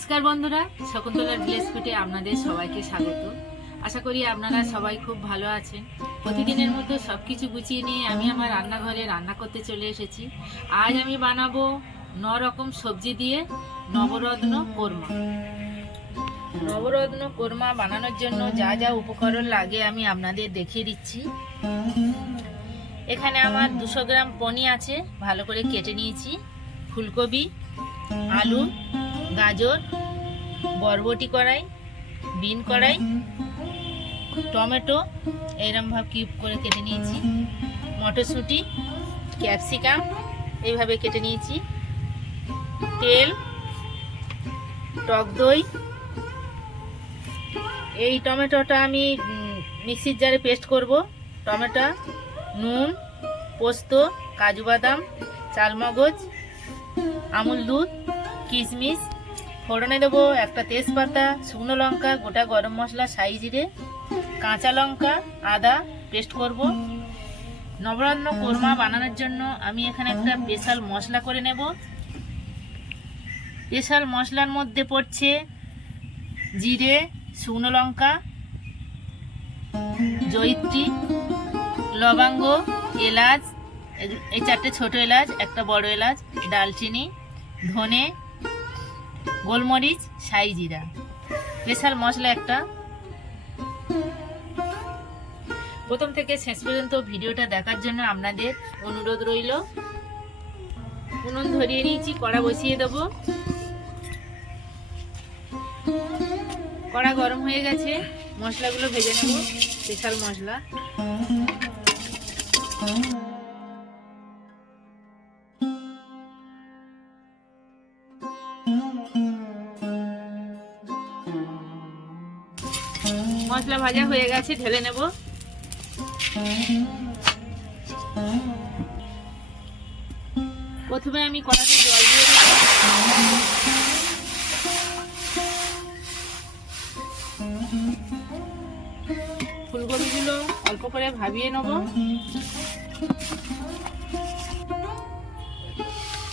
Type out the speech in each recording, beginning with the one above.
নমস্কার বন্ধুরা, শকুন্তলার ভিলেজ ফুটে আপনাদের সবাইকে স্বাগত। আশা করি আপনারা সবাই খুব ভালো আছেন। প্রতিদিনের মতো সব কিছু গুছিয়ে নিয়ে আমি আমার রান্নাঘরে রান্না করতে চলে এসেছি। আজ আমি বানাবো ন রকম সবজি দিয়ে নবরত্ন কোরমা। নবরত্ন কোরমা বানানোর জন্য যা যা উপকরণ লাগে আমি আপনাদের দেখিয়ে দিচ্ছি। এখানে আমার দুশো গ্রাম পনি আছে, ভালো করে কেটে নিয়েছি। ফুলকপি, আলু গাজর, বরবটি কড়াই, বিন কড়াই, টমেটো, এরম ভাব কিউব করে কেটে নিয়েছি। মটরশুঁটি ক্যাপসিকাম এইভাবে কেটে নিয়েছি। তেল, টক দই। এই টমেটোটা আমি মিক্সির জারে পেস্ট করব। টমেটো, নুন, পোস্ত, কাজু বাদাম, চালমগজ, আমুল দুধ, কিশমিশ ফোড়নে দেবো একটা তেজপাতা, শুকনো লঙ্কা, গোটা গরম মশলা সাই জিরে কাঁচা লঙ্কা, আদা পেস্ট করব। নবরত্ন কোরমা বানানোর জন্য আমি এখানে একটা স্পেশাল মশলা করে নেব। স্পেশাল মশলার মধ্যে পড়ছে জিরে, শুকনো লঙ্কা, জয়িত্রী, লবঙ্গ, এলাচ, এই চারটে ছোট এলাচ, একটা বড় এলাচ, ডালচিনি, ধনে গোলমরিচ সাই জিরা। স্পেশাল মশলা একটা। প্রথম থেকে শেষ পর্যন্ত ভিডিওটা দেখার জন্য আপনাদের অনুরোধ রইল। উনুন ধরিয়ে নিয়েছি, কড়া বসিয়ে দেব। কড়া গরম হয়ে গেছে, মশলাগুলো ভেজে নেব, স্পেশাল মশলা। মশলা ভাজা হয়ে গেছে, ঢেলে নেব। প্রথমে আমি কড়াতে জল দিয়ে ফুলকপিগুলো অল্প করে ভাবিয়ে নেব।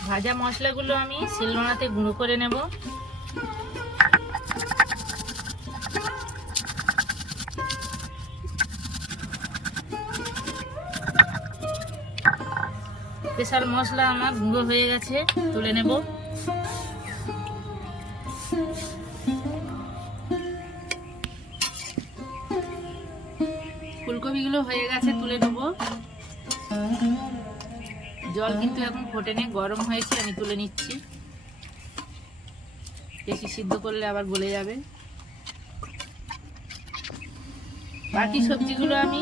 ভাজা মশলাগুলো আমি শিলনোড়াতে গুঁড়ো করে নেব। স্পেশাল মশলা আমার গুঁড়ো হয়ে গেছে, তুলে নেব। ফুলকপিগুলো হয়ে গেছে, তুলে নেব। জল কিন্তু এখন ফোটেনে গরম হয়েছে, আমি তুলে নিচ্ছি। বেশি সিদ্ধ করলে আবার গলে যাবে। বাকি সবজিগুলো আমি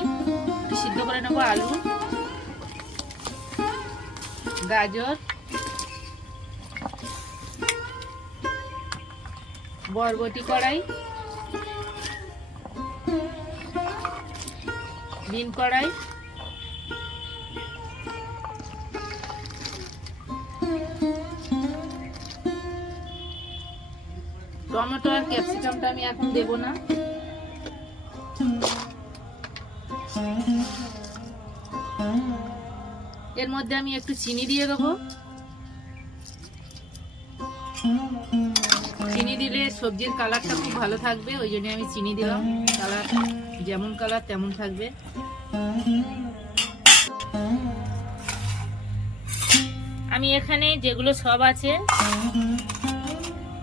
সিদ্ধ করে নেব আলু। গাজর বরবটি কড়াই বিন কড়াই টমেটো আর ক্যাপসিকামটা আমি এখন দেব না। এর মধ্যে আমি একটু চিনি দিয়ে দেবো। চিনি দিলে সবজির কালারটা খুব ভালো থাকবে, ওই জন্য আমি চিনি দিলাম। কালার যেমন কালার তেমন থাকবে। আমি এখানে যেগুলো সব আছে,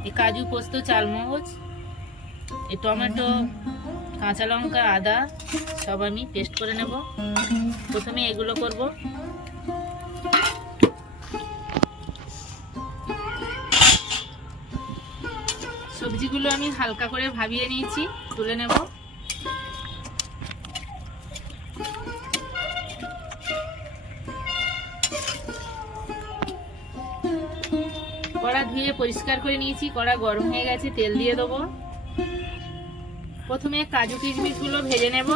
এই কাজু, পোস্ত, চালমগজ, এই টমেটো, কাঁচা লঙ্কা, আদা, সব আমি পেস্ট করে নেব। প্রথমে এগুলো করব। সবজিগুলো আমি হালকা করে ভাবিয়ে নিয়েছি, তুলে নেব। কড়া ধুয়ে পরিষ্কার করে নিয়েছি, কড়া গরম হয়ে গেছে, তেল দিয়ে দেবো। প্রথমে কাজু কিশমিশগুলো ভেজে নেব।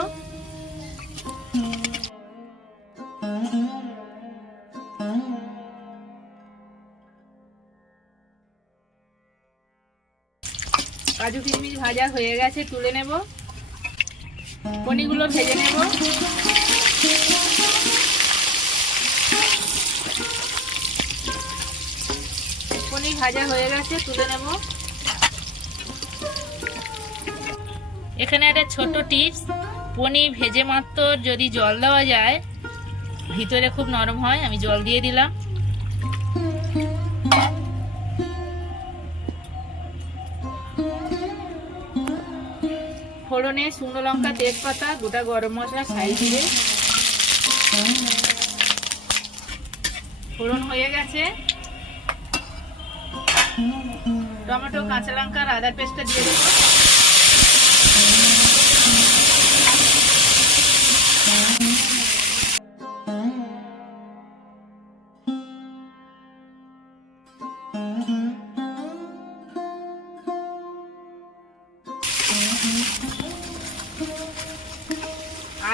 কাজু কিশমিশ ভাজা হয়ে গেছে, তুলে নেব। পনিগুলো ভেজে নেব। পনির ভাজা হয়ে গেছে, তুলে নেব। এখানে একটা ছোট টিপস, পনির ভেজে মাত্র যদি জল দেওয়া যায়, ভিতরে খুব নরম হয়, আমি জল দিয়ে দিলাম। ফোড়নে শুকনো লঙ্কা, তেজপাতা, গোটা গরম মশলা ছাই দিয়ে। ফোড়ন হয়ে গেছে। টমেটো, কাঁচা লঙ্কা আদার পেস্টটা দিয়ে দেবো।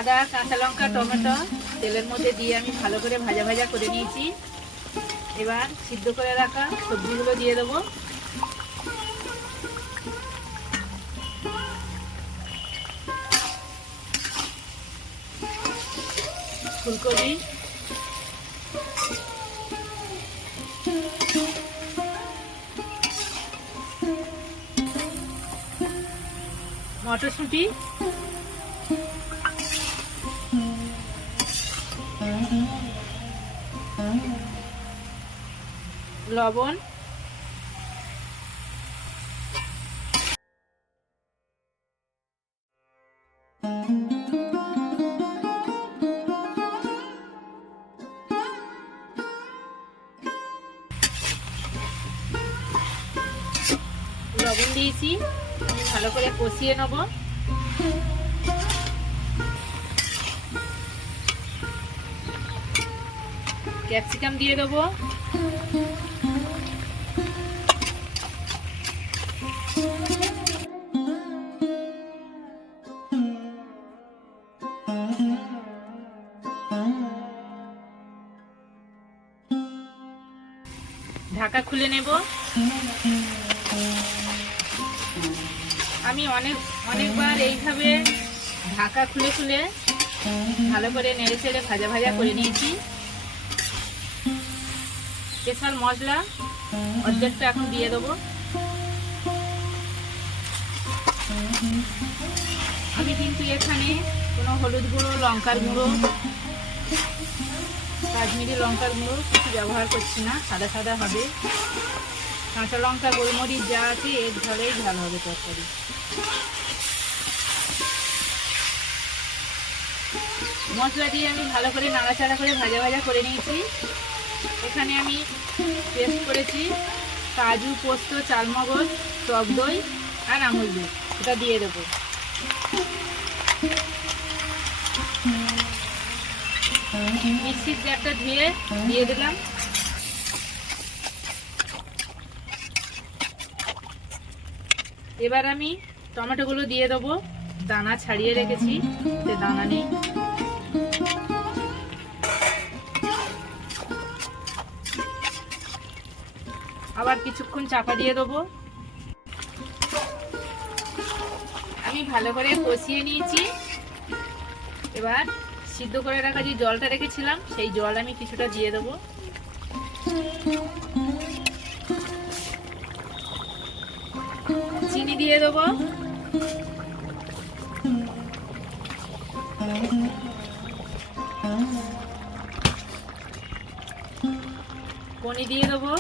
আদা, কাঁচা লঙ্কা, টমেটো, তেলের মধ্যে দিয়ে আমি ভালো করে ভাজা ভাজা করে নিয়েছি। এবার সিদ্ধ করে রাখা সবজিগুলো দিয়ে দেবো। ফুলকপি। মটরশুঁটি। লবণ। লবণ দিয়েছি ভালো করে কষিয়ে নেব। ক্যাপসিকাম দিয়ে দেবো। ঢাকা খুলে নেব। আমি অনেক, অনেকবার এইভাবে ঢাকা খুলে খুলে ভালো করে নেড়ে চেড়ে ভাজা ভাজা করে নিয়েছি। স্পেশাল মশলা। অর্ধেকটা এখন দিয়ে দেবো। আমি কিন্তু এখানে কোনো হলুদ গুঁড়ো, লঙ্কার গুঁড়ো, কাশ্মীরি লঙ্কার গুঁড়ো কিছু ব্যবহার করছি না। সাদা সাদা হবে। কাঁচা লঙ্কা, গোলমরিচ যা আছে, এর ঝালেই ঝাল হবে তরকারি। মশলা দিয়ে আমি ভালো করে নাড়াচাড়া করে ভাজা ভাজা করে নিয়েছি। এখানে আমি পেস্ট করেছি কাজু, পোস্ত, চালমগজ, টক দই আর আমুল দুধ। এটা দিয়ে দেবো। মিক্সির জারটা ধুয়ে দিয়ে দিলাম। এবার আমি টমেটোগুলো দিয়ে দেবো। দানা ছাড়িয়ে রেখেছি সে দানা নেই। আবার কিছুক্ষণ চাপা দিয়ে দেবো। আমি ভালো করে কষিয়ে নিয়েছি। এবার সিদ্ধ করে রাখা যে জলটা রেখেছিলাম, সেই জল আমি কিছুটা দিয়ে দেবো। চিনি দিয়ে দেবো। পনি দিয়ে দেবো।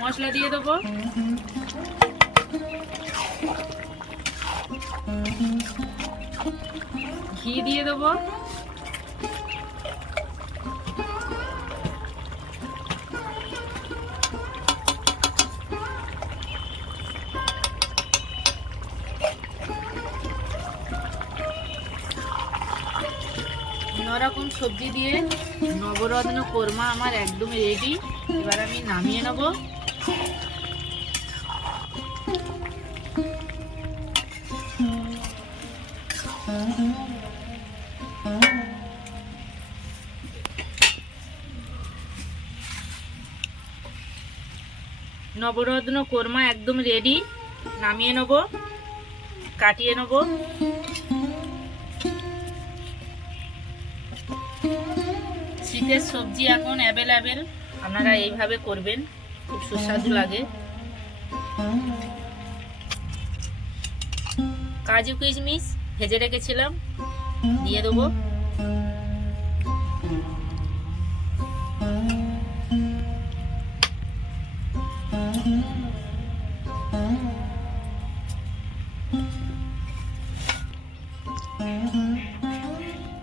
মশলা দিয়ে দেবো। ঘি দিয়ে দেবো। সবজি দিয়ে নবরত্ন কোরমা আমার একদম রেডি এবার আমি নামিয়ে নেব। নবরত্ন কোরমা একদম রেডি নামিয়ে নেব, কাটিয়ে নেব। শীতের সবজি এখন অ্যাভেলেবেল আপনারা এইভাবে করবেন, খুব সুস্বাদু লাগে। কাজু কিশমিশ ভেজে রেখেছিলাম, দিয়ে দেবো।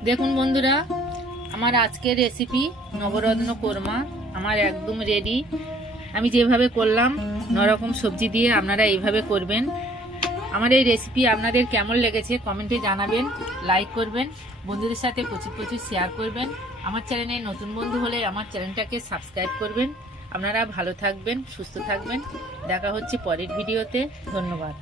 দেখুন বন্ধুরা, আমার আজকের রেসিপি নবরত্ন কোরমা, আমার একদম রেডি আমি যেভাবে করলাম, নরকম সবজি দিয়ে আপনারা এইভাবে করবেন। আমার এই রেসিপি আপনাদের কেমন লেগেছে কমেন্টে জানাবেন লাইক করবেন, বন্ধুদের সাথে প্রচুর প্রচুর শেয়ার করবেন। আমার চ্যানেলে নতুন বন্ধু হলে আমার চ্যানেলটাকে সাবস্ক্রাইব করবেন। আপনারা ভালো থাকবেন, সুস্থ থাকবেন। দেখা হচ্ছে পরের ভিডিওতে ধন্যবাদ।